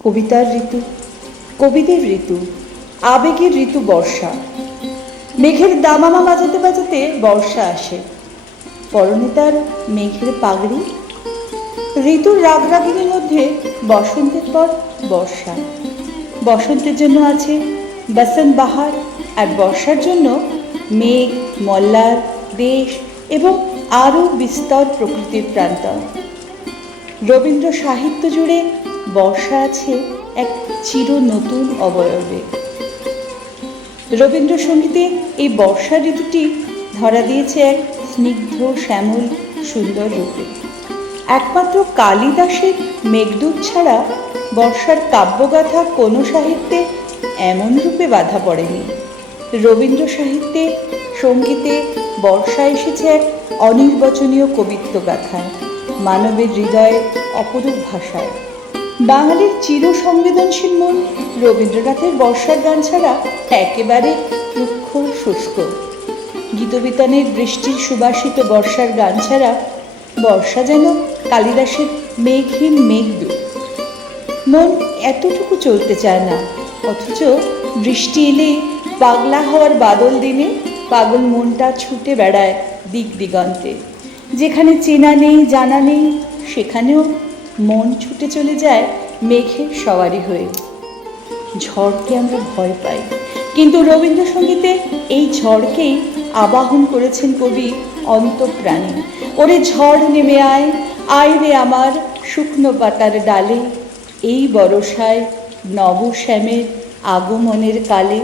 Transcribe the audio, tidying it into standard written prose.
কবিতার ঋতু, কবিদের ঋতু, আবেগের ঋতু বর্ষা। মেঘের দামামা বাজাতে বাজাতে বর্ষা আসে, পরনে তার মেঘের পাগড়ি। ঋতুর রাগরাগিনীর মধ্যে বসন্তের পর বর্ষা। বসন্তের জন্য আছে বসন্ত বাহার, আর বর্ষার জন্য মেঘ, মল্লার, দেশ এবং আরও বিস্তর প্রকৃতির প্রান্তর। রবীন্দ্র সাহিত্য জুড়ে বর্ষা আছে এক চির নতুন অবয়বে। রবীন্দ্রসঙ্গীতে এই বর্ষা ঋতুটি ধরা দিয়েছে এক স্নিগ্ধ শ্যামল সুন্দর রূপে। একমাত্র কালিদাসের মেঘদূত ছাড়া বর্ষার কাব্যগাথা কোনো সাহিত্যে এমন রূপে বাধা পড়েনি। রবীন্দ্র সাহিত্যে, সঙ্গীতে বর্ষা এসেছে এক অনির্বচনীয় কবিত্ব গাথায়, মানবের হৃদয়ে অপরূপ ভাষায়। বাঙালির চির সংবেদনশীল মন রবীন্দ্রনাথের বর্ষার গান ছাড়া একেবারে রুক্ষ শুষ্ক। গীতবিতানের বৃষ্টির সুবাসিত বর্ষার গান ছাড়া বর্ষা যেন কালিদাসের মেঘহীন মেঘদূত। মন এতটুকু চলতে চায় না, অথচ বৃষ্টি এলেই পাগলা হওয়ার বাদল দিনে পাগল মনটা ছুটে বেড়ায় দিক দিগন্তে। যেখানে চেনা নেই, জানা নেই, সেখানেও মন ছুটে চলে যায় মেঘের সওয়ারি হয়ে। ঝড়কে আমরা ভয় পাই, কিন্তু রবীন্দ্রসঙ্গীতে এই ঝড়কেই আবাহন করেছেন কবি অন্তঃপ্রাণে। ওরে ঝড় নেমে আয়, আয় রে আমার শুকনো পাতার ডালে, এই বরষায় নবশ্যামের আগমনের কালে।